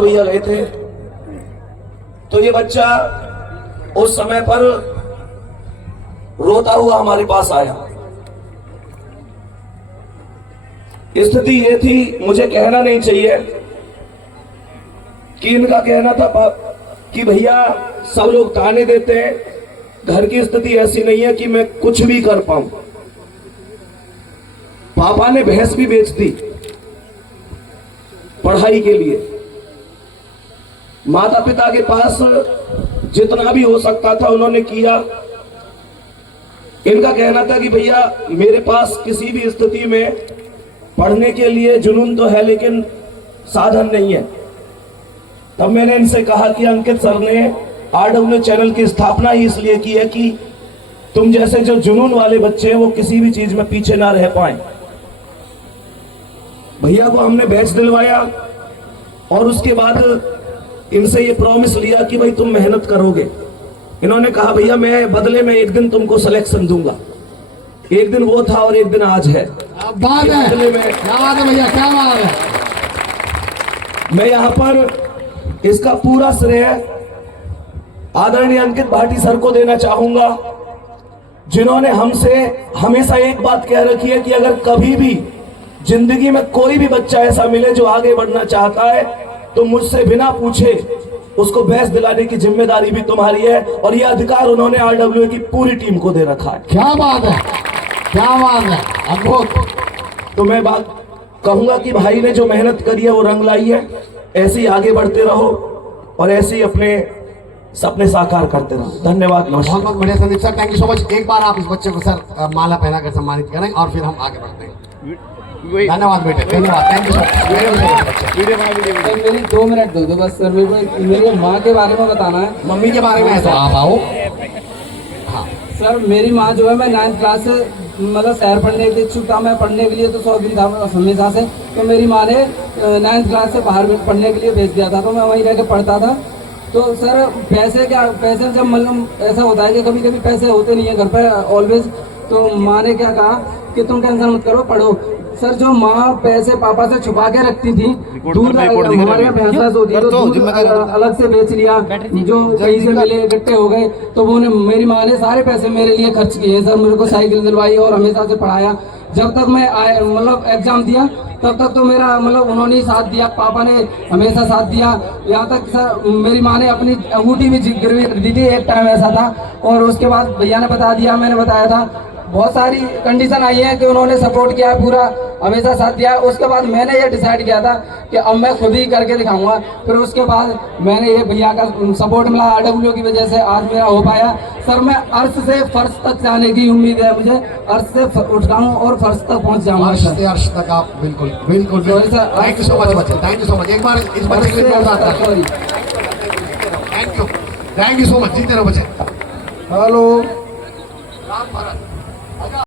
भैया गए थे तो ये बच्चा उस समय पर रोता हुआ हमारे पास आया। स्थिति ये थी, मुझे कहना नहीं चाहिए कि इनका कहना था कि भैया सब लोग ताने देते हैं, घर की स्थिति ऐसी नहीं है कि मैं कुछ भी कर पाऊं। पापा ने भैंस भी बेच दी पढ़ाई के लिए। माता पिता के पास जितना भी हो सकता था उन्होंने किया। इनका कहना था कि भैया मेरे पास किसी भी स्थिति में पढ़ने के लिए जुनून तो है लेकिन साधन नहीं है। तब मैंने इनसे कहा कि अंकित सर ने RW चैनल की स्थापना ही इसलिए की है कि तुम जैसे जो जुनून वाले बच्चे हैं वो किसी भी चीज में पीछे ना रह पाए। भैया को हमने बैच दिलवाया और उसके बाद इनसे ये प्रॉमिस लिया कि भाई तुम मेहनत करोगे। इन्होंने कहा भैया मैं बदले में एक दिन तुमको सिलेक्शन दूंगा। एक दिन वो था और एक दिन आज है। बात है, बदले में क्या बात है भैया, क्या बात है। मैं यहाँ पर इसका पूरा श्रेय आदरणीय अंकित भाटी सर को देना चाहूंगा, जिन्होंने हमसे हमेशा एक बात कह रखी है कि अगर कभी भी जिंदगी में कोई भी बच्चा ऐसा मिले जो आगे बढ़ना चाहता है तो मुझसे बिना पूछे उसको बैच दिलाने की जिम्मेदारी भी तुम्हारी है। और यह अधिकार उन्होंने RW की पूरी टीम को दे रखा है। क्या बात है, क्या बात है, अद्भुत। तो मैं बात कहूंगा कि भाई ने जो मेहनत करी है वो रंग लाई है। ऐसे ही आगे बढ़ते रहो और ऐसे ही अपने सपने साकार करते रहो। धन्यवाद। बहुत बहुत बढ़िया Sandeep sir, thank you so much. एक बार आप इस बच्चे को सर माला पहना कर सम्मानित करें और फिर हम आगे बढ़ते हैं। धन्यवाद बेटे, धन्यवाद, थैंक यू सर। मेरी 2 मिनट दो बस सर, मेरी माँ के बारे में बताना है। मम्मी के बारे में है तो आप आओ। हाँ सर मेरी माँ जो है, मैं 9th क्लास से मतलब शहर पढ़ने के इच्छुक था। मैं पढ़ने के लिए तो 100 दिन था हमेशा से। तो मेरी माँ ने 9th क्लास से बाहर पढ़ने के लिए भेज दिया था, तो मैं वहीं रह के पढ़ता था। तो सर पैसे जब मतलब ऐसा होता है कि कभी कभी पैसे होते नहीं है घर पे ऑलवेज। तो माँ ने क्या कहा कि तुम टेंशन मत करो, पढ़ो। सर जो माँ पैसे पापा से छुपा के रखती थी, दूध हमारे यहाँ भैंसा होती है तो दूध अलग से बेच लिया, जो कहीं से मिले इकट्ठे हो गए तो वो मेरी माँ ने सारे पैसे मेरे लिए खर्च किए। सर मेरे को साइकिल दिलवाई और हमेशा से पढ़ाया। जब तक मैं मतलब एग्जाम दिया तब तक तो मेरा मतलब उन्होंने ही साथ दिया, पापा ने हमेशा साथ दिया। यहाँ तक सर मेरी माँ ने अपनी अंगूठी भी गिरवी दी थी, एक टाइम ऐसा था। और उसके बाद भैया ने बता दिया, मैंने बताया था, बहुत सारी कंडीशन आई है कि उन्होंने सपोर्ट किया, पूरा हमेशा साथ दिया। उसके बाद मैंने ये डिसाइड किया था कि अब मैं खुद ही करके दिखाऊंगा। फिर उसके बाद मैंने ये भैया का सपोर्ट मिला, RW की वजह से आज मेरा हो पाया। सर मैं अर्श से फर्श तक जाने की उम्मीद है मुझे, अर्श से उठ जाऊँ और फर्श तक पहुँच जाऊँगा। अर्श तक आप बिल्कुल बिल्कुल। थैंक यू सो मच बच्चे, थैंक यू सो मच। एक बार इस बच्चे के लिए थैंक यू सो मच। जीते रहो बच्चे। हेलो राम भारत।